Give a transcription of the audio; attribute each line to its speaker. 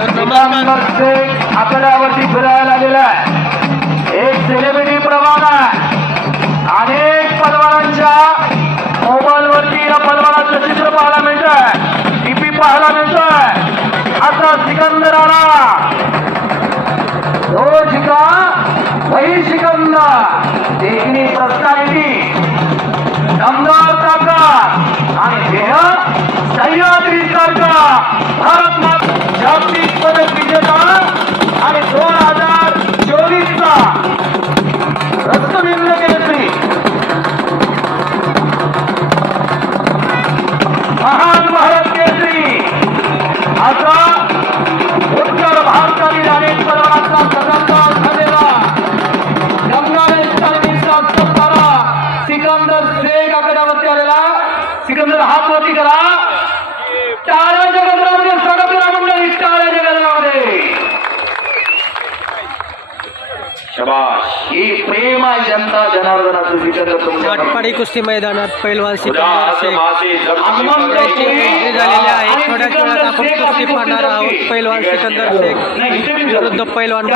Speaker 1: सिकंदर आकड्यावरती फिरायला आलेला आहे. एक सेलिब्रिटी प्रमाण आहे. अनेक पलवानांच्या मोबाईलवरती या पलवानाचं चित्र पाहायला मिळतंय. टीपी पाहायला मिळतोय. आता सिकंदर आला तो शिका वही सिकंदर. देखणी प्रस्ताविती. दमदार ताकद. आणि देह सह्याद्री सरकार भारत माता सिकंदर शेख आकड्यावरती आलेला सिकंदर हात वरती करा टाळ्या जगत्रामध्ये स्वागत करा मंडळी टाळ्या जगत्रामध्ये शबाश ही प्रेम आहे जनता जनार्दनाचं सिकंदर तुमच्या
Speaker 2: आटपाडी कुस्ती मैदानात पैलवान सिकंदर शेख
Speaker 1: आगमन
Speaker 2: झालेली आपण कुस्ती
Speaker 1: आपली
Speaker 2: पाहणार आहोत
Speaker 1: होती.
Speaker 2: पैलवान सिकंदर शेख विरुद्ध पैलवान